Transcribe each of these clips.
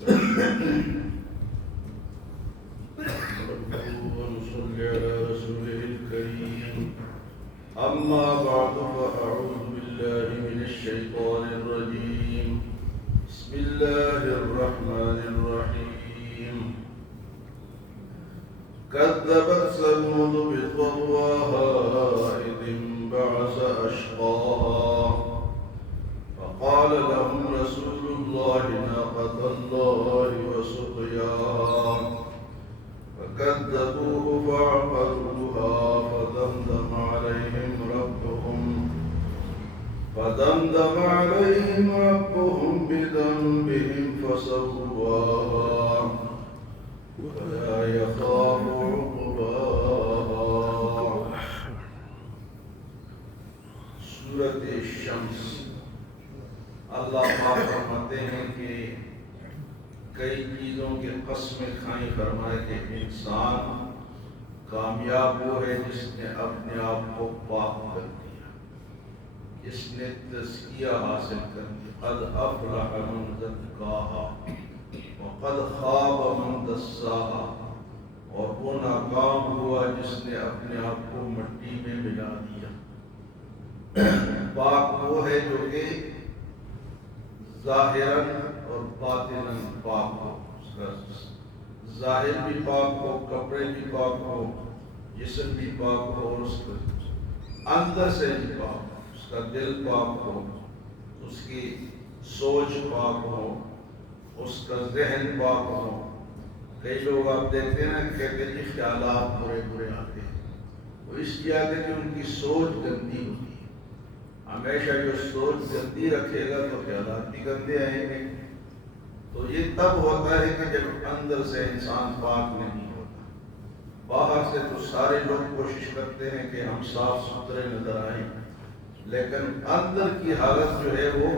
ونصلي على رسوله الكريم أما بعد فأعوذ بالله من الشيطان الرجيم بسم الله الرحمن الرحيم كذبت ثمود بطغواها إذ انبعث أشقاها فقال لهم رسول الله ناقة الله وسقياها فكذبوه فعقروها فدمدم عليهم ربهم بذنبهم فسواها ولا يخاف عقباها. سورۃ الشمس. اللہ پاک فرماتے ہیں کہ کئی چیزوں کے قسمیں کھائیں، فرمائے کہ انسان کامیاب وہ ہے جس نے اپنے آپ کو پاک کر دیا، جس نے تزکیہ حاصل کر دیا. قد افلح من زکاہا وقد خاب من دساہا. اور وہ ناکام ہوا جس نے اپنے آپ کو مٹی میں ملا دیا. پاک وہ ہے جو کہ ظاہراً اور باطناً پاک ہو. اس کا ظاہر بھی پاک ہو، کپڑے بھی پاک ہو، جسم بھی پاک ہو، اور اس کا اندر سے بھی پاک ہو، اس کا دل پاک ہو، اس کی سوچ پاک ہو، اس کا ذہن پاک ہو. کئی لوگ آپ دیکھتے ہیں نا، کہتے ہیں کہ خیالات برے برے آتے ہیں. وہ اس لیے آتے ہیں کہ ان کی سوچ گندی ہوتی ہے. ہمیشہ جو سوچ گندی رکھے گا تو خیالات بھی گندے آئیں گے. تو یہ تب ہوتا ہے کہ جب اندر سے انسان پاک نہیں ہوتا. باہر سے تو سارے لوگ کوشش کرتے ہیں کہ ہم صاف ستھرے نظر آئیں، لیکن اندر کی حالت جو ہے وہ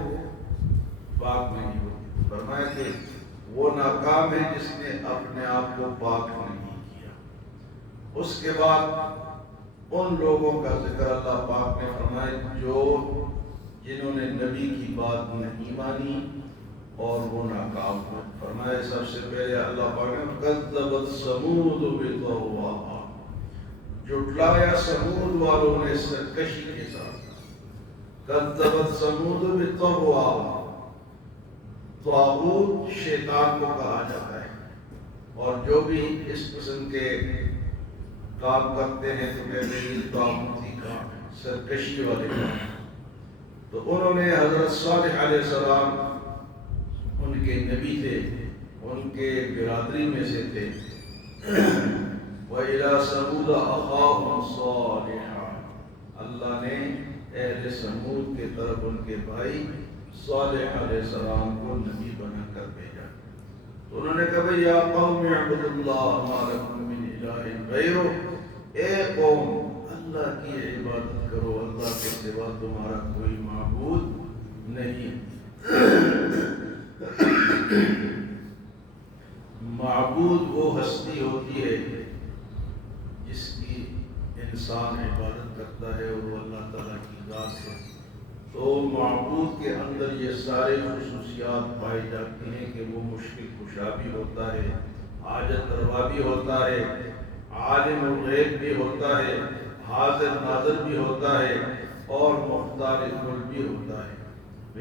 پاک نہیں ہوتی. فرمایا کہ وہ ناکام ہے جس نے اپنے آپ کو پاک نہیں کیا. اس کے بعد ان لوگوں کا ذکر اللہ پاک نے فرمایا جنہوں نے نبی کی بات نہیں مانی اور وہ ناکام ہوئے. فرمایا سب سے پہلے اللہ پاک نے کذبت ثمود بطغواہا، جھٹلایا سمود والوں نے سرکشی کے ساتھ. کذبت ثمود بطغواہا. طاغوت شیطان کو کہا جاتا ہے، اور جو بھی اس قسم کے کام کرتے ہیں تو کہتے ہیں طاغوتی کام، سرکشی والے کام. تو انہوں نے حضرت صالح علیہ السلام ان کے نبی تھے، ان کے برادری میں سے تھے. وَإِلَىٰ ثَمُودَ أَخَاهُمْ صَالِحًا. اللہ نے اہل سمود کے طرف ان کے بھائی صالح علیہ السلام کو نبی بنا کر بھیجا. تو انہوں نے کہا یا قوم اعبدوا اللہ ما لکم من الہ غیرہ. اے قوم، اللہ کی عبادت کرو، اللہ کے سوا تمہارا کوئی معبود نہیں. معبود وہ ہستی ہوتی ہے جس کی انسان عبادت کرتا ہے اور وہ اللہ تعالیٰ کی ذات ہے. تو معبود کے اندر یہ سارے خصوصیات پائی جاتی ہیں کہ وہ مشکل کشا بھی ہوتا ہے، حاجت روا بھی ہوتا ہے، عالم الغیب بھی ہوتا ہے، حاضر ناظر بھی ہوتا ہے، اور مختار کل بھی ہوتا ہے.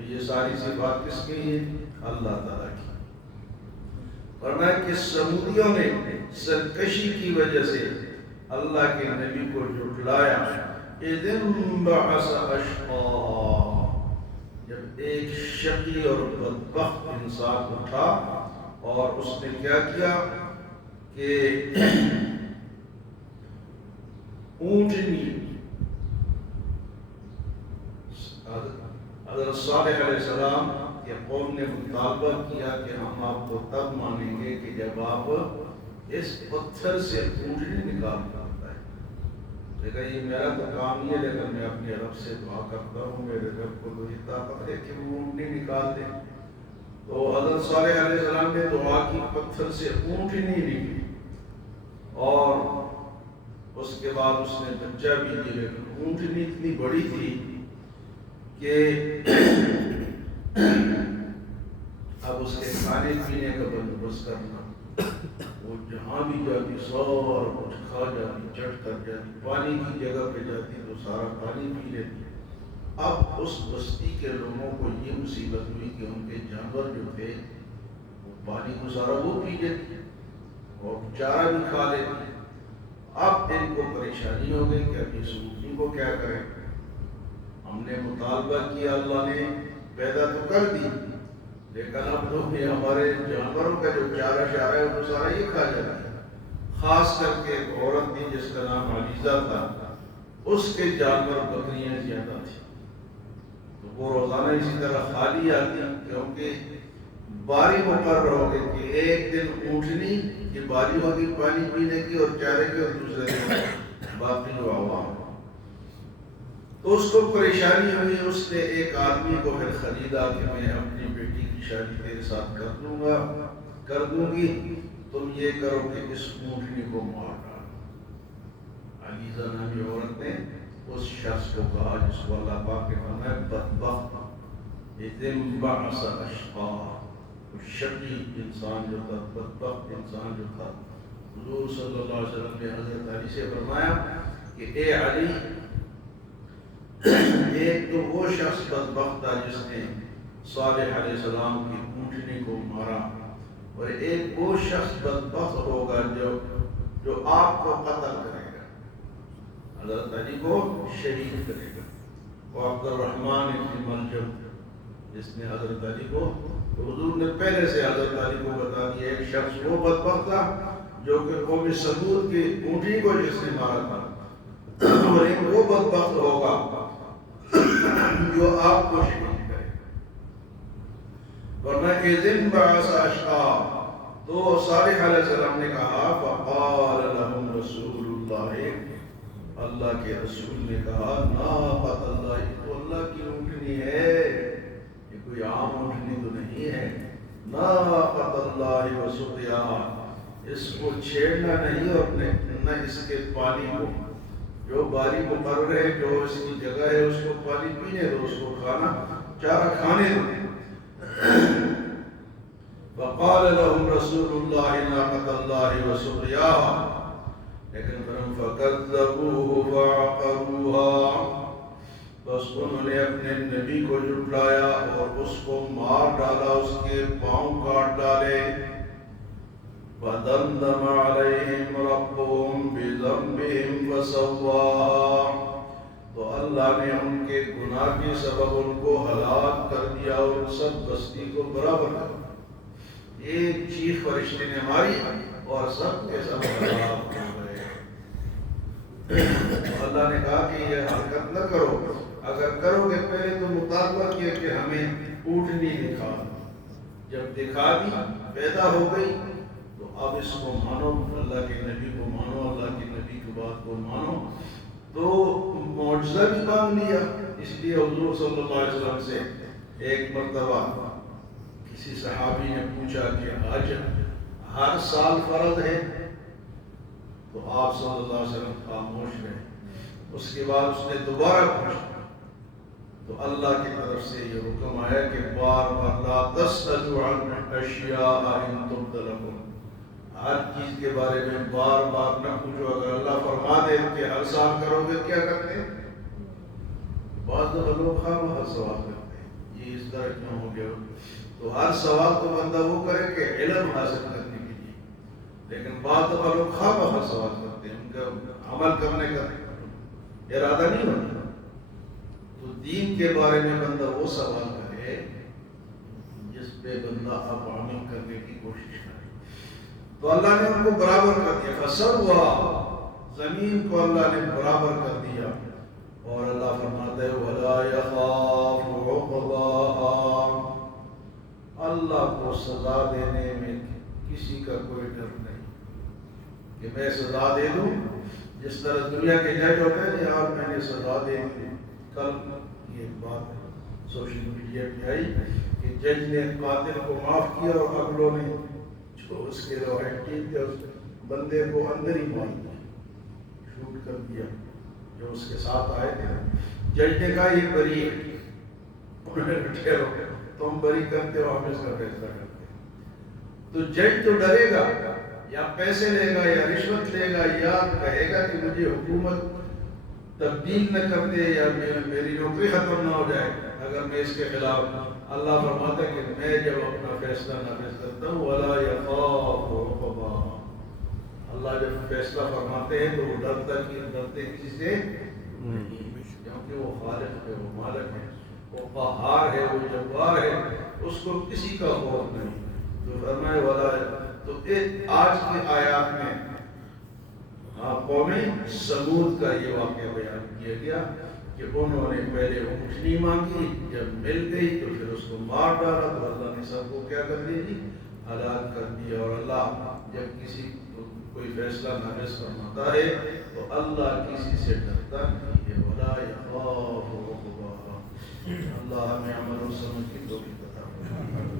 یہ ساری صفات کس کی ہیں؟ اللہ تعالیٰ کی. فرمایا کہ سمودیوں نے سرکشی کی وجہ سے اللہ کے نبی کو جھٹلایا. اذ انبعث اشقاها. جب ایک شقی اور بدبخت انسان اٹھا اور اس نے کیا کیا کہ اونٹنی، حضرت صالح علیہ السلام کے قوم نے مطالبہ کیا کہ ہم آپ کو تب مانیں گے کہ جب آپ اس پتھر سے اونٹنی نکال پاتا ہے. لیکن یہ میرا تو کام نہیں ہے، لیکن میں اپنے رب سے دعا کرتا ہوں میرے رب کو وہی طاقت ہے کہ وہ اونٹنی نکال دیں. تو حضرت صالح علیہ السلام نے دعا کی، پتھر سے اونٹنی نکلی، اور اس کے بعد اس نے بچہ بھی دیا. لیکن اونٹنی اتنی بڑی تھی کہ اب اب اس کے کھانے پینے کا بندوبست کرنا، وہ جہاں بھی جاتی سارا کچھ کھا جاتی، چٹ کر جاتی، پانی کی جگہ پہ جاتی تو سارا پانی پی لیتی۔ اب اس بستی کے لوگوں کو یہ مصیبت ہوئی کہ ان کے جانور جو تھے وہ پانی کو سارا وہ پی لیتے اور چارہ بھی کھا لیتے۔ اب ان کو پریشانی ہو گئی کہ اب اس اونٹنی کو کیا کریں۔ ہم نے مطالبہ کیا، اللہ نے پیدا تو کر دی، لیکن اب تو یہ ہمارے جانوروں کا جو چارہ شارہ ہے وہ سارا یہ کھا جاتا ہے۔ خاص کر کے ایک عورت تھی جس کا نام علیزہ تھا، اس کے جانور بکریاں زیادہ تھیں، تو وہ روزانہ اسی طرح خالی آتی، کیونکہ باری مقرر ہو گئی کہ ایک دن اونٹنی کی باری ہوگی پانی پینے کی اور چارے کی، اور دوسرے دن باقی جو عوام۔ تو اس کو پریشانی ہوئی، اس نے ایک آدمی کو پھر خریدا کہ میں اپنی بیٹی کی شادی تیرے ساتھ کر دوں گی، تم یہ کرو کہ اس اونٹنی کو مار ڈالو۔ علیزہ نامی عورت نے اس شخص کو کہا جس کو اللہ پاک نے فرمایا بدبخت، اذ انبعث اشقاها، شقی انسان جو تھا، بدبخت انسان جو تھا۔ حضور صلی اللہ علیہ وسلم نے حضرت علی سے فرمایا کہ اے علی، ایک تو وہ شخص بدبخت تھا جس نے صالح علیہ السلام کی اونٹنی کو مارا، اور ایک وہ شخص بدبخت ہوگا جو آپ کو قتل کرے گا، حضرت علی کو شہید کرے گا۔ وہ عبد الرحمن بن ملجم، جس نے حضرت علی کو، حضور نے پہلے سے حضرت علی کو بتا دیا ایک شخص وہ بدبخت تھا جو کہ قوم سمود کی اونٹنی کو جس نے مارا تھا، اور ایک وہ بدبخت ہوگا جو آپ کو شہید کرے۔ ورنہ اذ انبعث اشقاها، تو صالح علیہ السلام نے کہا فقال لهم رسول اللہ، اللہ کے رسول نے کہا ناقۃ اللہ، تو اللہ کی اونٹنی ہے، یہ کوئی عام اونٹنی تو نہیں ہے، ناقۃ اللہ وسقیاها، اس کو چھیڑنا نہیں اور نہ اس کے پانی کو، جو باری مقرر ہے، جو اس کی جگہ ہے اس کو پانی پینے دو، اس کو کھانا چارہ کھانے دو۔ فقال لهم رسول اللہ ناقۃ اللہ وسقیاها، لیکن پھر فکذبوہ فعقروها، بس انہوں نے اپنے نبی کو جھٹلایا اور اس کو مار ڈالا، اس کے پاؤں کاٹ ڈالے۔ فدمدم علیہم ربهم بذنبهم فسواها، تو اللہ نے ان کے گناہ کے سبب ان کو ہلاک کر دیا اور سب بستی کو برابر کر دیا۔ ایک چیخ فرشتے نے ماری اور سب کے سب ہلاک ہو گئے۔ اللہ نے کہا کہ یہ حرکت نہ کرو، اگر کرو گے پہلے تو مطالبہ کیا کہ ہمیں اونٹنی دکھا، جب دکھا دی پیدا ہو گئی تو اب اس کو مانو، اللہ کے نبی کو مانو، اللہ کے نبی کی بات کو مانو۔ تو معجزہ بھی مانگ لیا، اس لیے حضور صلی اللہ علیہ وسلم سے ایک مرتبہ کسی صحابی نے پوچھا کہ حج ہر سال فرض ہے؟ تو آپ صلی اللہ علیہ وسلم خاموش رہے۔ اس کے بعد اس نے دوبارہ پوچھا تو اللہ کی طرف سے یہ حکم آیا کہ بار بار لا تسألوا عن اشیاء ان تبد لکم، ہر چیز کے بارے میں بار بار نہ پوچھو، اگر اللہ فرما دے کہ ہر سال کرو گے کیا کرتے ہیں؟ بعض لوگ خواہ سوال کرتے ہیں یہ اس طرح کیوں ہو گیا، تو ہر سوال تو بندہ وہ کرے کہ علم حاصل کرنے کے لیے، لیکن بعض لوگ خواہ سوال کرتے ہیں، ان کا عمل کرنے کا ارادہ نہیں ہوتا۔ تو دین کے بارے میں بندہ وہ سوال کرے جس پہ بندہ اب عمل کرنے کی کوشش کرے۔ تو اللہ نے ان کو برابر کر دیا، فسوا، زمین کو اللہ نے برابر کر دیا، اور اللہ فرماتا ہے وَلَا يَخَافُ عُقْبَاهَا، اللہ کو سزا دینے میں کسی کا کوئی ڈر نہیں کہ میں سزا دے دوں، جس طرح دنیا کے جج ہوتے ہیں یار میں نے سزا دے دی۔ کل یہ بات سوشل میڈیا پہ آئی کہ جج نے قاتل کو معاف کیا اور اگلوں نے جو اس کے روایتی تھے اس بندے کو اندر ہی مار دیا، شوٹ کر دیا، جو اس کے ساتھ آئے تھے۔ جج نے کہا یہ بری ہے، انہوں نے ٹھہرو، تم بری کرتے ہو ہم اس کا فیصلہ کرتے۔ تو جج تو ڈرے گا، یا پیسے لے گا یا رشوت لے گا یا کہے گا کہ مجھے حکومت تبدیل نہ کر دے یا میری نوکری ختم نہ ہو جائے اگر میں اس کے خلاف۔ اللہ فرماتا ہے کہ میں جب اپنا فیصلہ نافذ کرتا ہوں وَلَا يَخَافُ عُقْبَاهَا، اللہ جب فیصلہ فرماتے ہیں تو وہ ڈرتے کسی سے نہیں، کیونکہ وہ خالق ہے، وہ مالک ہے، وہ قہار ہے، وہ جبار ہے، اس کو کسی کا خوف نہیں۔ تو فرمائے وَلَا، تو آج کی آیات میں قوم سمود کا یہ واقعہ بیان کیا گیا کہ انہوں نے پہلے اونٹنی مانگی، جب مل گئی تو پھر اس کو مار ڈالا، تو اللہ نے سب کو کیا کر دی؟ ہلاک کر دیا۔ اور اللہ جب کسی کوئی فیصلہ نافذ فرماتا ہے تو اللہ کسی سے ڈرتا نہیں ہے، ولا یخاف عقباها۔ اللہ ہمیں عمل و سمجھ کی توفیق عطا فرمائے۔